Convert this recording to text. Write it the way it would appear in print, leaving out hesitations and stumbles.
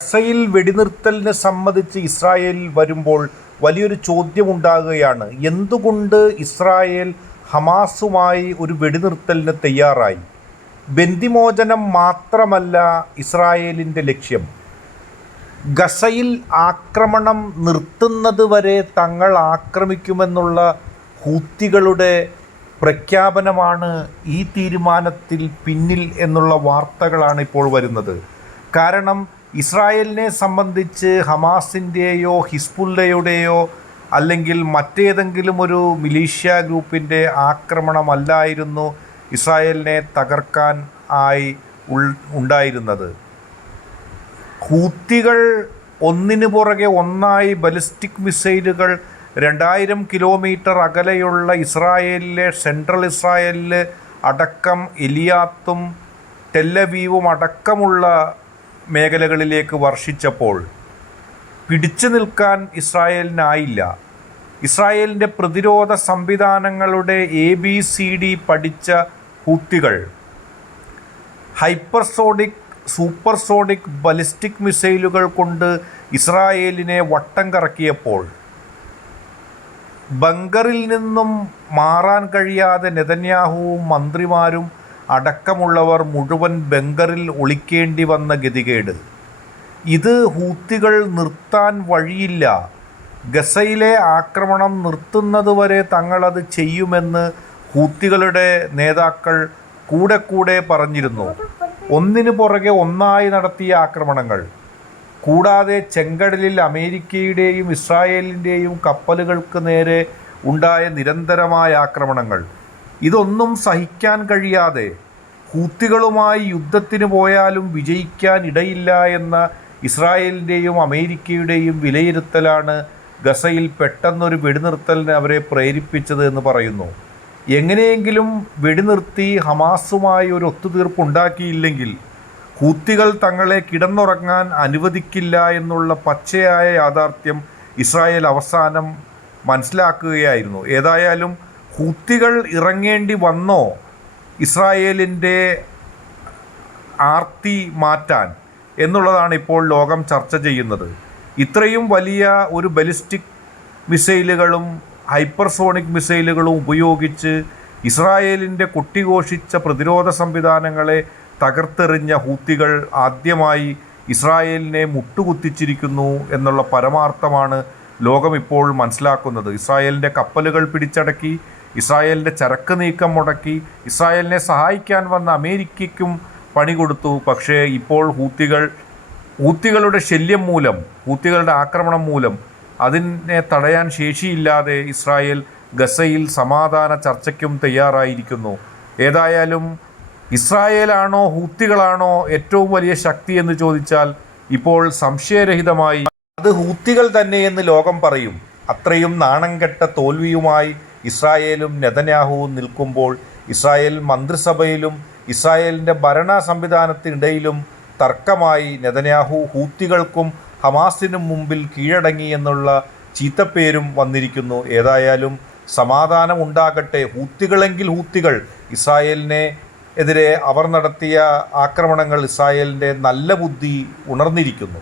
ഗസയിൽ വെടിനിർത്തലിനെ സംബന്ധിച്ച് ഇസ്രായേൽ വരുമ്പോൾ വലിയൊരു ചോദ്യമുണ്ടാകുകയാണ്. എന്തുകൊണ്ട് ഇസ്രായേൽ ഹമാസുമായി ഒരു വെടിനിർത്തലിന് തയ്യാറായി? ബന്ദിമോചനം മാത്രമല്ല ഇസ്രായേലിൻ്റെ ലക്ഷ്യം. ഗസയിൽ ആക്രമണം നിർത്തുന്നത് വരെ തങ്ങൾ ആക്രമിക്കുമെന്നുള്ള ഹൂത്തികളുടെ പ്രഖ്യാപനമാണ് ഈ തീരുമാനത്തിൽ പിന്നിൽ എന്നുള്ള വാർത്തകളാണ് ഇപ്പോൾ വരുന്നത്. കാരണം ഇസ്രായേലിനെ സംബന്ധിച്ച് ഹമാസിൻ്റെയോ ഹിസ്ബുല്ലയുടെയോ അല്ലെങ്കിൽ മറ്റേതെങ്കിലും ഒരു മിലീഷ്യ ഗ്രൂപ്പിൻ്റെ ആക്രമണമല്ലായിരുന്നു ഇസ്രായേലിനെ തകർക്കാൻ ആയി ഉണ്ടായിരുന്നത്. ഹൂത്തികൾ ഒന്നിനു പുറകെ ഒന്നായി ബലിസ്റ്റിക് മിസൈലുകൾ 2000 കിലോമീറ്റർ അകലെയുള്ള ഇസ്രായേലിലെ സെൻട്രൽ ഇസ്രായേലിൽ അടക്കം എലിയാത്തും ടെല്ലവീവും അടക്കമുള്ള മേഖലകളിലേക്ക് വർഷിച്ചപ്പോൾ പിടിച്ചു നിൽക്കാൻ ഇസ്രായേലിനായില്ല. ഇസ്രായേലിൻ്റെ പ്രതിരോധ സംവിധാനങ്ങളുടെ ABCD പഠിച്ച ഹൂത്തികൾ ഹൈപ്പർസോണിക്, സൂപ്പർസോണിക്, ബലിസ്റ്റിക് മിസൈലുകൾ കൊണ്ട് ഇസ്രായേലിനെ വട്ടം കറക്കിയപ്പോൾ ബങ്കറിൽ നിന്നും മാറാൻ കഴിയാതെ നെതന്യാഹുവും മന്ത്രിമാരും അടക്കമുള്ളവർ മുഴുവൻ ബങ്കറിൽ ഒളിക്കേണ്ടി വന്ന ഗതികേട്. ഇത് ഹൂത്തികൾ നിർത്താൻ വഴിയില്ല. ഗസയിലെ ആക്രമണം നിർത്തുന്നതുവരെ തങ്ങളത് ചെയ്യുമെന്ന് ഹൂത്തികളുടെ നേതാക്കൾ കൂടെ പറഞ്ഞിരുന്നു. ഒന്നിനു പുറകെ ഒന്നായി നടത്തിയ ആക്രമണങ്ങൾ കൂടാതെ ചെങ്കടലിൽ അമേരിക്കയുടെയും ഇസ്രായേലിൻ്റെയും കപ്പലുകൾക്ക് നേരെ ഉണ്ടായ നിരന്തരമായ ആക്രമണങ്ങൾ, ഇതൊന്നും സഹിക്കാൻ കഴിയാതെ ഹൂത്തികളുമായി യുദ്ധത്തിന് പോയാലും വിജയിക്കാൻ ഇടയില്ല എന്ന ഇസ്രായേലിൻ്റെയും അമേരിക്കയുടെയും വിലയിരുത്തലാണ് ഗസയിൽ പെട്ടെന്നൊരു വെടിനിർത്തലിന് അവരെ പ്രേരിപ്പിച്ചത് എന്ന് പറയുന്നു. എങ്ങനെയെങ്കിലും വെടിനിർത്തി ഹമാസുമായി ഒരു ഒത്തുതീർപ്പുണ്ടാക്കിയില്ലെങ്കിൽ ഹൂത്തികൾ തങ്ങളെ കിടന്നുറങ്ങാൻ അനുവദിക്കില്ല എന്നുള്ള പച്ചയായ യാഥാർത്ഥ്യം ഇസ്രായേൽ അവസാനം മനസ്സിലാക്കുകയായിരുന്നു. ഏതായാലും ഹൂത്തികൾ ഇറങ്ങേണ്ടി വന്നോ ഇസ്രായേലിൻ്റെ ആർത്തി മാറ്റാൻ എന്നുള്ളതാണ് ഇപ്പോൾ ലോകം ചർച്ച ചെയ്യുന്നത്. ഇത്രയും വലിയ ഒരു ബലിസ്റ്റിക് മിസൈലുകളും ഹൈപ്പർസോണിക് മിസൈലുകളും ഉപയോഗിച്ച് ഇസ്രായേലിൻ്റെ കൊട്ടിഘോഷിച്ച പ്രതിരോധ സംവിധാനങ്ങളെ തകർത്തെറിഞ്ഞ ഹൂത്തികൾ ആദ്യമായി ഇസ്രായേലിനെ മുട്ടുകുത്തിച്ചിരിക്കുന്നു എന്നുള്ള പരമാർത്ഥമാണ് ലോകം ഇപ്പോൾ മനസ്സിലാക്കുന്നത്. ഇസ്രായേലിൻ്റെ കപ്പലുകൾ പിടിച്ചടക്കി, ഇസ്രായേലിൻ്റെ ചരക്ക് നീക്കം മുടക്കി, ഇസ്രായേലിനെ സഹായിക്കാൻ വന്ന അമേരിക്കയ്ക്കും പണി കൊടുത്തു. പക്ഷേ ഇപ്പോൾ ഹൂത്തികളുടെ ശല്യം മൂലം, ഹൂത്തികളുടെ ആക്രമണം മൂലം അതിനെ തടയാൻ ശേഷിയില്ലാതെ ഇസ്രായേൽ ഗസയിൽ സമാധാന ചർച്ചയ്ക്കും തയ്യാറായിരിക്കുന്നു. ഏതായാലും ഇസ്രായേലാണോ ഹൂത്തികളാണോ ഏറ്റവും വലിയ ശക്തി എന്ന് ചോദിച്ചാൽ ഇപ്പോൾ സംശയരഹിതമായി അത് ഹൂത്തികൾ തന്നെയെന്ന് ലോകം പറയും. അത്രയും നാണം കെട്ട തോൽവിയുമായി ഇസ്രായേലും നെതന്യാഹുവും നിൽക്കുമ്പോൾ ഇസ്രായേൽ മന്ത്രിസഭയിലും ഇസ്രായേലിൻ്റെ ഭരണ സംവിധാനത്തിനിടയിലും തർക്കമായി നെതന്യാഹു ഹൂത്തികൾക്കും ഹമാസിനും മുമ്പിൽ കീഴടങ്ങി എന്നുള്ള ചീത്തപ്പേരും വന്നിരിക്കുന്നു. ഏതായാലും സമാധാനം ഉണ്ടാകട്ടെ. ഹൂത്തികളെങ്കിൽ ഹൂത്തികൾ, ഇസ്രായേലിനെ എതിരെ അവർ നടത്തിയ ആക്രമണങ്ങൾ ഇസ്രായേലിൻ്റെ നല്ല ബുദ്ധി ഉണർന്നിരിക്കുന്നു.